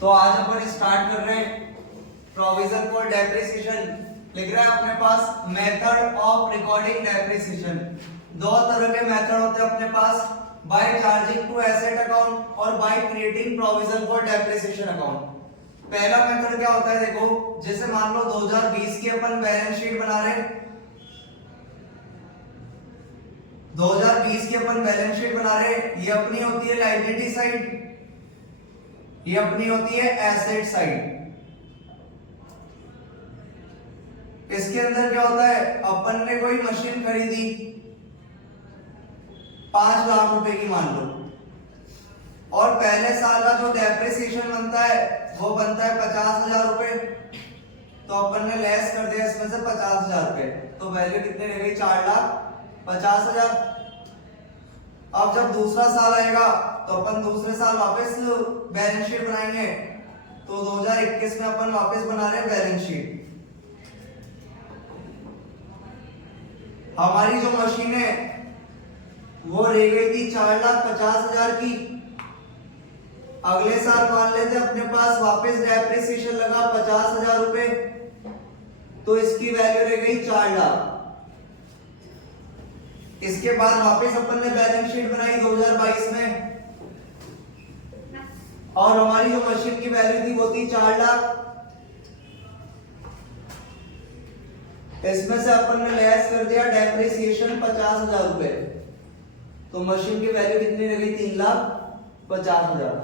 तो आज अपन स्टार्ट कर रहे हैं प्रोविजन फॉर डेप्रिसिएशन। लिख रहा है अपने पास मेथड ऑफ रिकॉर्डिंग डेप्रिसिएशन। दो तरह के मेथड होते हैं अपने पास, by charging to asset account और by creating provision for depreciation account. पहला मेथड क्या होता है, देखो जैसे मान लो 2020 की अपन बैलेंस शीट बना रहे हैं, 2020 की अपन बैलेंस शीट बना रहे हैं। ये अपनी होती है लायबिलिटी साइड, ये अपनी होती है एसेट साइड। इसके अंदर क्या होता है, अपन ने कोई मशीन खरीदी 5 लाख रुपए की मान लो, और पहले साल का जो डेप्रिसिएशन बनता है वो बनता है 50,000 रुपए। तो अपन ने लेस कर दिया इसमें से 50,000 रुपए, तो वैल्यू कितनी रह गई, 4,50,000। अब जब दूसरा साल आएगा तो अपन दूसरे साल वापस बैलेंस शीट बनाएंगे। तो 2021 में अपन वापस बना रहे हैं बैलेंस शीट। हमारी जो मशीन है वो रह गई थी 4,50,000 की। अगले साल मान लेते अपने पास वापस डेप्रिसिएशन लगा 50,000 रुपए, तो इसकी वैल्यू रह गई 4 लाख। इसके बाद वापस अपन ने बैलेंस शीट बनाई 2022 में, और हमारी जो मशीन की वैल्यू थी वो थी 4 लाख। इसमें से अपन ने लेस कर दिया डेप्रिसिएशन 50,000 रुपए, तो मशीन की वैल्यू कितनी रह गई, 3,50,000।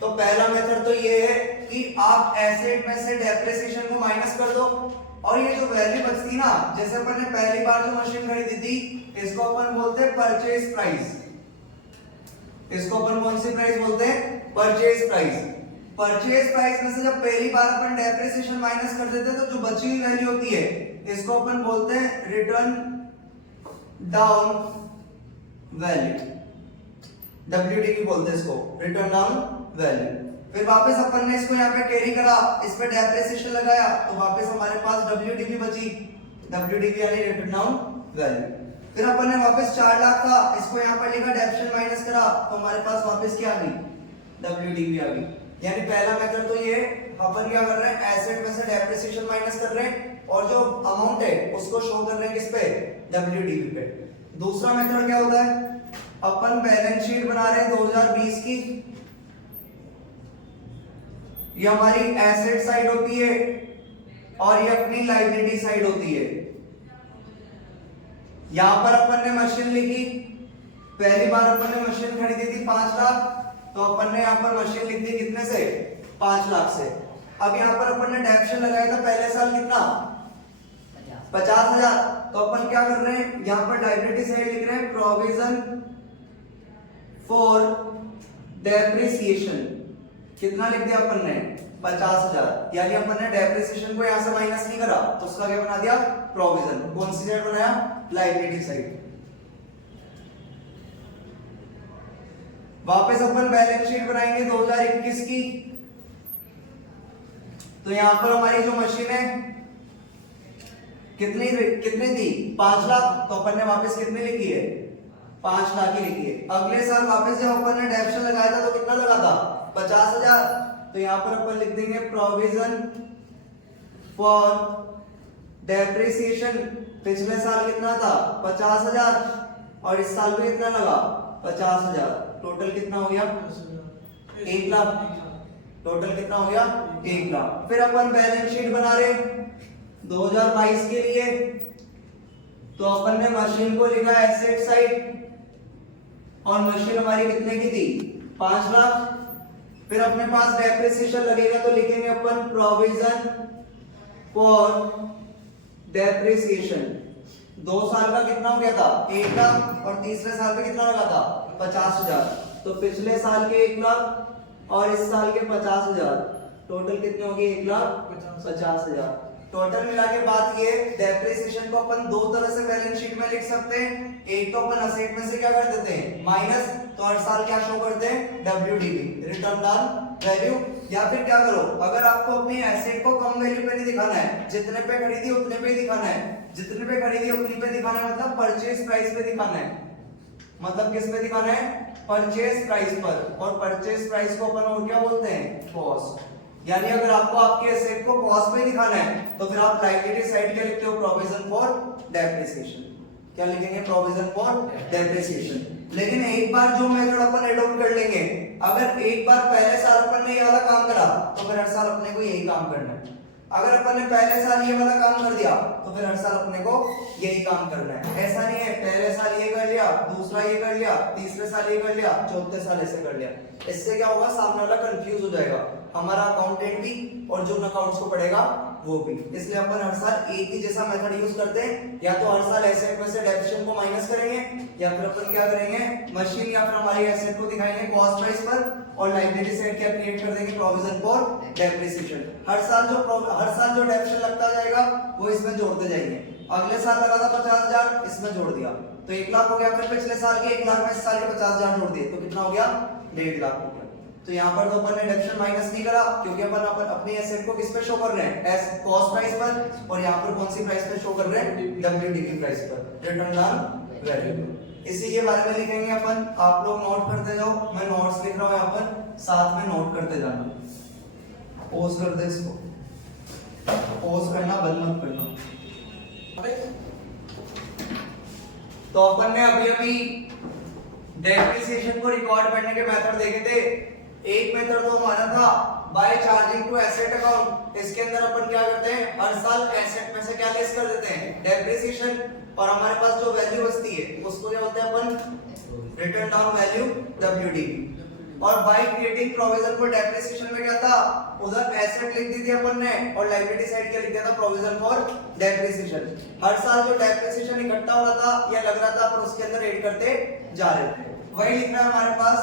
तो पहला मेथड तो ये है कि आप एसेट में से डेप्रिसिएशन को माइनस कर दो, और ये जो वैल्यू बचती ना, जैसे अपन ने पहली बार जो मशीन खरीदी थी, इसको अपन बोलते हैं परचेज प्राइस। इसको अपन कौन सी प्राइस बोलते हैं, परचेज प्राइस। परचेज प्राइस में से जब पहली बार अपन डेप्रिसिएशन माइनस कर देते हैं तो जो बची हुई वैल्यू होती है इसको अपन बोलते हैं रिटर्न डाउन वैल्यू, WDV बोलते हैं इसको, रिटर्न डाउन वैल्यू। फिर वापस अपन ने इसको यहाँ पे कैरी करा, इस पे डेप्रिसिएशन लगाया, तो वापस हमारे पास WDV बची, WDV यानी रिटर्न डाउन वैल्यू। फिर अपन ने वापस 4 लाख था, इसको यहाँ पर लिखा, डेप्रिसिएशन माइनस करा, तो हमारे पास वापस क्या आ गई, WDV आ गई। यानी पहला मेथड तो ये, अपन क्या कर रहे हैं, एसेट में से डेप्रिसिएशन माइनस कर रहे हैं और जो अमाउंट है उसको शो कर रहे हैं किस पे, WDV पे। दूसरा मेथड क्या होता है, अपन बैलेंस शीट बना रहे हैं 2020 की, ये हमारी एसेट साइड होती है और ये अपनी लायबिलिटी साइड होती है। यहां पर अपन ने मशीन लिखी, पहली बार अपन ने मशीन खरीदी थी 5 लाख, तो अपन ने यहाँ पर मशीन लिख दी कितने से, 5 लाख से। अब यहाँ पर अपन ने डेप्रिसिएशन लगाया था पहले साल कितना, 50,000। तो अपन क्या कर रहे हैं, यहाँ पर लायबिलिटी साइड लिख रहे हैं प्रोविजन फॉर डेप्रिसिएशन। कितना लिख दिया अपन ने, 50,000। यानी अपन ने डेप्रिसिएशन को यहाँ से माइनस नहीं करा, तो उसका क्या बना दिया, प्रोविजन। कौन सी साइड बनाया, लायबिलिटी साइड। वापस अपन बैलेंस शीट बनाएंगे 2021 की, तो यहां पर हमारी जो मशीन है कितनी कितनी थी, 5 लाख, तो अपन ने वापस कितनी लिखी है, 5 लाख ही लिखी है। अगले साल वापस जब अपन ने डेप्रिसिएशन लगाया था तो कितना लगा था, 50,000। तो यहां पर अपन लिख देंगे प्रोविजन फॉर डेप्रिसिएशन। पिछले साल कितना था, 50,000, और इस साल पे कितना लगा, 50,000। टोटल कितना हो गया, 1 लाख। टोटल कितना हो गया, 1 लाख। फिर अपन बैलेंस शीट बना रहे 2022 के लिए, तो अपन ने मशीन को लिखा एसेट साइड, और मशीन हमारी कितने की थी, 5 लाख। फिर अपने पास डेप्रिसिएशन लगेगा तो लिखेंगे अपन प्रोविजन फॉर डेप्रिसिएशन। 2 साल का कितना हो गया था, 1 लाख, और तीसरे साल पे कितना लगा था, 50,000। तो पिछले साल के 1 लाख और इस साल के 50,000, टोटल कितने हो गए, 1,50,000। टोटल मिला के बात ये, डेप्रिसिएशन को अपन दो तरह से बैलेंस शीट में लिख सकते हैं। एक तो अपन असेट में से क्या कर देते हैं, माइनस, तो हर साल क्या शो करते हैं, WDV, रिटर्न डाउन वैल्यू। या फिर क्या करो, अगर आपको अपनी एसेट को कम वैल्यू पे नहीं दिखाना है, जितने पे खरीदी उतने पे दिखाना है, जितने पे खरीदी उतनी पे दिखाना है, मतलब परचेज प्राइस पे दिखाना है। मतलब किस पे दिखाना है, परचेज प्राइस पर। और परचेज प्राइस को अपन और क्या बोलते हैं, कॉस्ट। यानी अगर आपको आपके एसेट को कॉस्ट में दिखाना है तो फिर आप लायबिलिटी साइड क्या लिखते हो, प्रोविजन फॉर डेप्रिसिएशन। क्या लिखेंगे, प्रोविजन फॉर डेप्रिसिएशन। लेकिन एक बार जो मेथड अपन एडॉप्ट कर लेंगे, अगर एक बार पहले साल अपन ने ये वाला काम करा तो फिर हर साल अपने को यही काम करना है। अगर अपन ने पहले साल ये वाला काम कर दिया तो फिर हर साल अपने को यही काम करना है। ऐसा नहीं है पहले साल ये कर लिया, दूसरा ये कर लिया, तीसरे साल ये कर लिया, चौथे साल ऐसे कर लिया। इससे क्या होगा, सामने वाला कंफ्यूज हो जाएगा, हमारा अकाउंटेंट भी और जो अकाउंट्स को पढ़ेगा वो भी। इसलिए अपन हर साल एक ही जैसा मेथड यूज करते हैं, या तो हर साल एसेट में से डेप्रिसिएशन को माइनस करेंगे, या फिर अपन क्या करेंगे, मशीन या फिर हमारी एसेट को दिखाएंगे कॉस्ट प्राइस पर और लायबिलिटी साइड क्या क्रिएट कर देंगे, प्रोविजन फॉर डेप्रिसिएशन। हर साल जो डेप्रिसिएशन लगता जाएगा वो इसमें जोड़ते जाएंगे। अगले साल लगा था 50,000, इसमें जोड़ दिया तो 1 लाख हो गया। फिर पिछले साल के 1 लाख में इस साल के 50,000 जोड़ दिए तो कितना हो गया, 1.5 लाख हो गया। तो यहाँ पर तो अपन ने डेप्रिसिएशन माइनस नहीं करा, क्योंकि अपन अपनी एसेट को किस पे शो कर रहे हैं, एस कॉस्ट प्राइस पर, और यहाँ पर कौन सी प्राइस पे शो कर रहे हैं, WDV प्राइस पर, रिटर्न ऑन वैल्यू। इसी के बारे में लिखेंगे अपन, आप लोग नोट करते जाओ, मैं नोट्स लिख रहा हूँ यहाँ पर, साथ में नोट करते जाना। पॉज कर दे इसको, पॉज करना बंद मत करना। तो अपन ने अभी डेप्रिसिएशन को रिकॉर्ड करने के मेथड देखे थे। एक मेथड तो हमारा था by charging to asset account. इसके अंदर अपन क्या करते हैं, हर साल एसेट में से क्या लेस कर देते हैं, डेप्रिसिएशन, और हमारे पास जो वैल्यू बचती है उसको क्या बोलते हैं अपन, रिटर्न डाउन वैल्यू, WDV। और by creating provision for depreciation में क्या था, उधर एसेट लिख दी थी अपन ने और लायबिलिटी साइड क्या लिख दिया था, प्रोविजन फॉर डेप्रिसिएशन। हर साल जो डेप्रिसिएशन इकट्ठा हो रहा था या लग रहा था पर उसके अंदर ऐड करते जा रहे थे, वही लिखना है हमारे पास,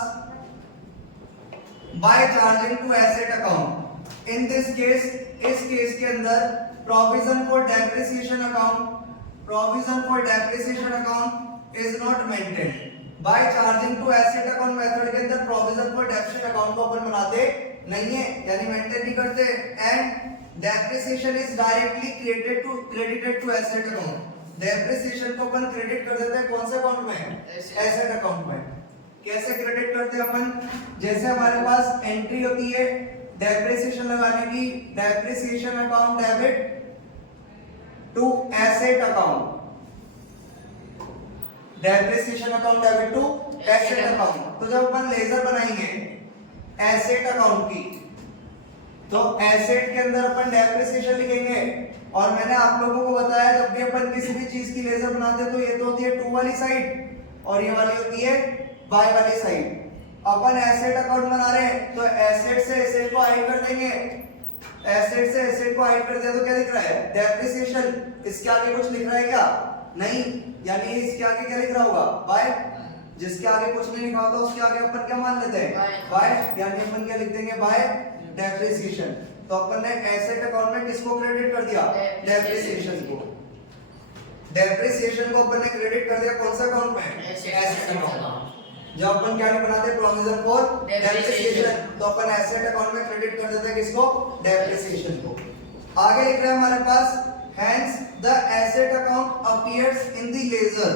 by charging to asset account. In this case, इस केस के अंदर provision for depreciation account is not maintained. By charging to asset account method के अंदर प्रोविजन फॉर डेप्रिसिएशन अकाउंट को अपन बनाते नहीं है, यानी मेंटेन नहीं करते, and depreciation is directly credited to asset account. Depreciation को अपन क्रेडिट कर देते हैं कौन से अकाउंट में, एसेट अकाउंट में। कैसे क्रेडिट करते हैं अपन, जैसे हमारे पास एंट्री होती है डेप्रिसिएशन लगाने की, depreciation account debit to asset account, depreciation account debit to asset account. तो जब अपन लेजर बनाएंगे एसेट अकाउंट की, तो एसेट के अंदर अपन डेप्रिसिएशन लिखेंगे। और मैंने आप लोगों को बताया जब भी अपन किसी भी चीज की लेजर बनाते हैं तो ये तो होती है टू वाली साइड और ये वाली होती है बाय वाली साइड। अपन एसेट अकाउंट बना रहे हैं तो एसेट से एसेट को हाइड कर देंगे, एसेट से एसेट को हाइड कर दिया तो क्या दिख रहा है, डेप्रिसिएशन। इसके आगे कुछ लिख रहा है क्या, नहीं, यानी इसके आगे क्या लिख रहा होगा, बाय। जिसके आगे कुछ नहीं लिखा होता उसके आगे अपन क्या मान लेते हैं, बाय, यानी अपन क्या लिख देंगे, बाय डेप्रिसिएशन। तो अपन ने एसेट अकाउंट में किसको क्रेडिट कर दिया, डेप्रिसिएशन को। डेप्रिसिएशन को अपन ने क्रेडिट कर दिया कौन सा अकाउंट में, एसेट अकाउंट। जब अपन क्या नहीं बनाते प्रोविजन फॉर डेप्रिसिएशन, तो अपन एसेट अकाउंट में क्रेडिट कर देते हैं किसको, डेप्रिसिएशन को। आगे लिख रहे हैं हमारे पास, hence the asset account appears in the ledger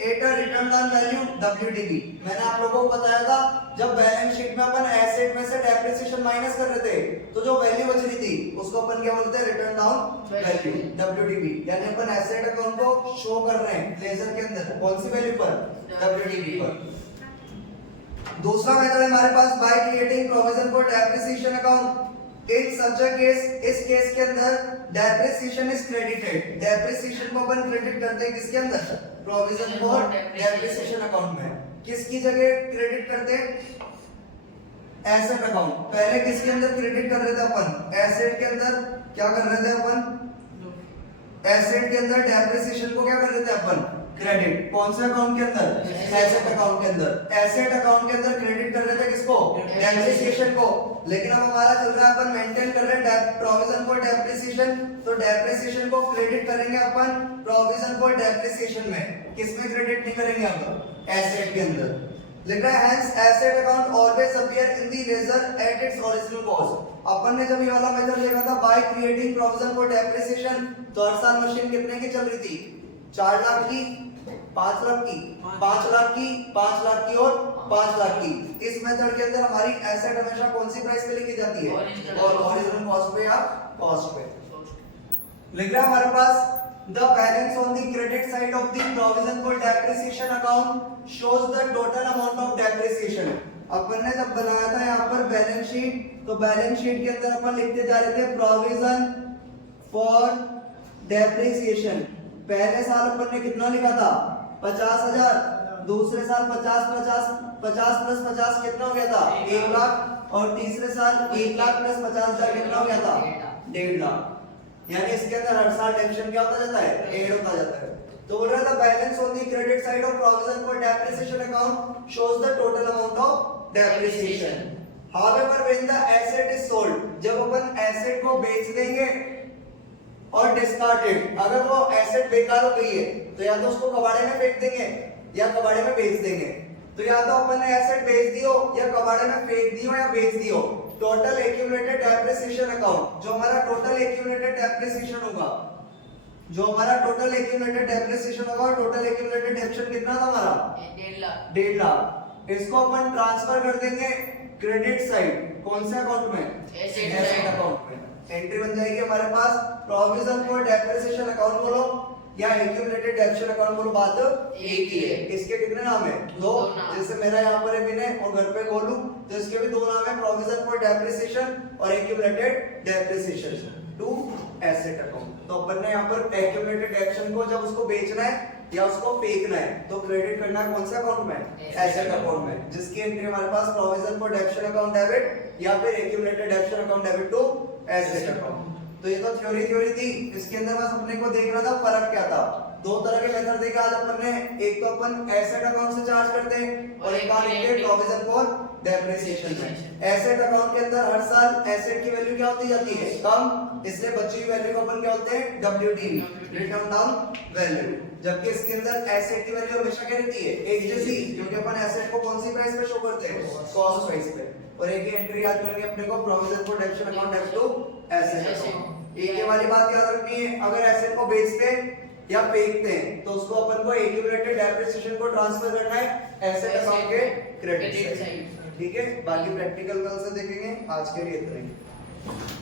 at a written down value WDV। मैंने आप लोगों को बताया था जब बैलेंस शीट में अपन एसेट में से डेप्रिसिएशन माइनस कर रहे थे तो जो वैल्यू बच रही थी उसको अपन क्या बोलते हैं, रिटर्न डाउन वैल्यू, WDV। यानी अपन एसेट अकाउंट को शो कर रहे हैं लेजर के अंदर कौन सी वैल्यू पर, WDV पर। दूसरा मेथड है हमारे पास, by creating provision for depreciation account. In such a case, इस केस के अंदर डेप्रिसिएशन इज क्रेडिटेड। डेप्रिसिएशन को अपन क्रेडिट करते हैं किसके अंदर, प्रोविजन फॉर डेप्रिसिएशन अकाउंट में। किसकी जगह क्रेडिट करते हैं, एसेट अकाउंट। पहले किसके अंदर क्रेडिट कर रहे थे अपन, एसेट के अंदर क्या कर रहे थे अपन, एसेट के अंदर डेप्रिसिएशन को क्या कर रहे थे अपन, क्रेडिट। कौन से अकाउंट के अंदर, एसेट अकाउंट के अंदर। एसेट अकाउंट के अंदर क्रेडिट कर रहे थे किसको, डेप्रिसिएशन को। लेकिन अब हमारा चल रहा है अपन मेंटेन कर रहे हैं प्रोविजन फॉर डेप्रिसिएशन, तो डेप्रिसिएशन को क्रेडिट करेंगे अपन प्रोविजन फॉर डेप्रिसिएशन में। किसमें क्रेडिट नहीं करेंगे अब, एसेट के अंदर। लिख रहा है hence asset account always appear in the ledger at its original cost. अपन ने जब ये वाला मेथड देखा था by creating provision for depreciation, तो हर साल मशीन कितने की चल रही थी, 4 लाख की, 5 लाख की, 5 लाख की, 5 लाख की और 5 लाख की। इस मेथड के अंदर हमारी एसेट हमेशा कौन सी प्राइस पे लिखी जाती है? और ओरिजिनल कॉस्ट पे या कॉस्ट पे। लिख रहा है हमारे पास the balance on the credit side of the provision for depreciation account shows the total amount of depreciation। अपन ने जब बनाया था यहाँ पर बैलेंस शीट, तो बैलेंस शीट के अंदर अपन लिखते जा रहे थे प्रोविजन फॉर डेप्रिसिएशन। पहले साल अपन ने कितना लिखा था? 50,000। दूसरे साल 50 प्लस 50 कितना हो गया था? 1 लाख। और तीसरे साल 1 लाख प्लस 50,000 कितना हो गया था? 1.5 लाख। यानी इसके अंदर हर साल टेंशन क्या होता जाता है? ऐड होता जाता है। तो बोल रहा था balance on the credit side of provision for depreciation account shows the total amount of depreciation. However when the asset is sold, जब अपन एसेट को बेच देंगे और डिस्कार्टेड, अगर वो एसेट बेकार हो गई है तो या तो उसको कबाड़े में फेंक देंगे या कबाड़े में बेच देंगे। तो या तो अपन ने एसेट बेच दियो या कबाड़े में फेंक दियो या बेच दियो। टोटल एक्यूमुलेटेड डेप्रिसिएशन अकाउंट, जो हमारा टोटल एक्यूमुलेटेड डेप्रिसिएशन होगा, जो हमारा टोटल एक्यूमुलेटेड डेप्रिसिएशन होगा, टोटल एक्यूमुलेटेड डेप्रिसिएशन कितना था हमारा? 1.5 लाख। इसको अपन ट्रांसफर कर देंगे क्रेडिट साइड, कौन से अकाउंट में? एसेट अकाउंट में। एंट्री बन जाएगी हमारे पास प्रोविजन फॉर डेप्रिसिएशन अकाउंट बोलो या एक्यूमुलेटेड डेप्रिसिएशन अकाउंट बोलो, बात एक ही है। इसके कितने नाम है? 2। जैसे मेरा यहाँ पर है विनय और घर पे गोलू, तो इसके भी 2 नाम है, प्रोविजन फॉर डेप्रिसिएशन और accumulated depreciation to asset account. तो अपन ने यहाँ पर एक्यूमुलेटेड डेप्रिसिएशन को जब उसको बेचना है या उसको फेंकना है तो क्रेडिट करना है कौन से अकाउंट में? एसेट अकाउंट में, जिसकी एंट्री हमारे पास provision for depreciation account debit या फिर accumulated depreciation account debit to asset account. तो ये तो थ्योरी थी। इसके अंदर बस अपने को देखना था फर्क क्या था। 2 तरह के मेथड देखे आज अपन ने, एक तो अपन एसेट अकाउंट से चार्ज करते हैं और एक बार लिखते हैं प्रोविजन फॉर डेप्रिसिएशन में। एसेट अकाउंट के अंदर हर साल एसेट की वैल्यू क्या होती जाती है? कम, इसलिए बची हुई वैल्यू को अपन क्या बोलते हैं? WDV, return down value. जबकि इसके अंदर एसेट की वैल्यू हमेशा क्या रहती है? एक जैसी, क्योंकि अपन एसेट को कौन सी प्राइस पे शो करते हैं? कॉस्ट प्राइस पे। और एक ही एंट्री याद करनी है अपने को, provision for depreciation account debit to asset account. एक ये वाली बात याद रखनी है, अगर एसेट को बेचते या फेंकते हैं तो उसको अपन को एक्यूमुलेटेड डेप्रिसिएशन को ट्रांसफर करना है एसेट अकाउंट के क्रेडिट साइड। ठीक है, बाकी प्रैक्टिकल कल से देखेंगे। आज के लिए इतना ही।